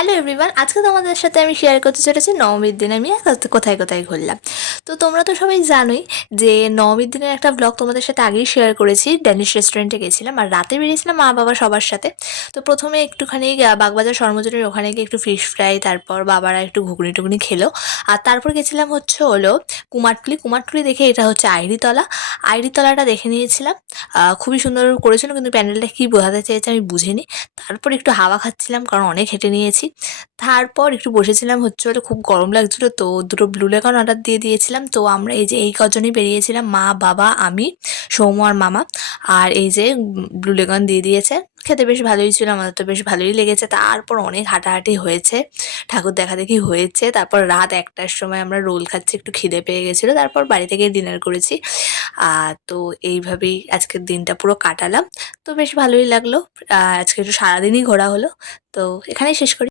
Hello everyone, আজকে তোমাদের সাথে আমি শেয়ার করতে চলেছি নবমীর দিন আমি কোথায় কোথায় ঘুরলাম। তো তোমরা তো সবাই জানোই যে নবমীর দিনের একটা ব্লগ তোমাদের সাথে আগেই শেয়ার করেছি। ড্যানিশ রেস্টুরেন্টে গেছিলাম আর রাতে বেরিয়েছিলাম মা বাবা সবার সাথে। তো প্রথমে একটুখানি বাগবাজার সর্বজনীর ওখানে গিয়ে একটু ফিশ ফ্রাই, তারপর বাবারা একটু ঘুগনি টুগনি খেলো। আর তারপর গেছিলাম হলো কুমারটুলি দেখে এটা হচ্ছে আইরিতলা। আইরিতলাটা দেখে নিয়েছিলাম। খুবই সুন্দর করেছিল, কিন্তু প্যান্ডেলটা কী বোঝাতে চেয়েছে আমি বুঝিনি। তারপর একটু হাওয়া খাচ্ছিলাম কারণ অনেক হেঁটে নিয়েছি। তারপর একটু বসেছিলাম, হলো খুব গরম লাগছিলো, তো দুটো ব্লু লেগন অর্ডার দিয়ে দিয়েছিলাম। তো আমরা এই কজনই বেরিয়েছিলাম, মা বাবা আমি, সৌম্য আর মামা। আর এই যে ব্লু লেগন দিয়ে দিয়েছে, খেতে বেশ ভালোই ছিল, আমাদের তো বেশ ভালোই লেগেছে। তারপর অনেক হাঁটাহাঁটি হয়েছে, ঠাকুর দেখাদেখি হয়েছে। তারপর রাত 1টার সময় আমরা রোল খাচ্ছি, একটু খিদে পেয়ে গেছিলো। তারপর বাড়ি থেকে ডিনার করেছি। তো এইভাবেই আজকের দিনটা পুরো কাটালাম। তো বেশ ভালোই লাগলো। আজকে একটু সারাদিনই ঘোরা হলো। তো এখানেই শেষ করি।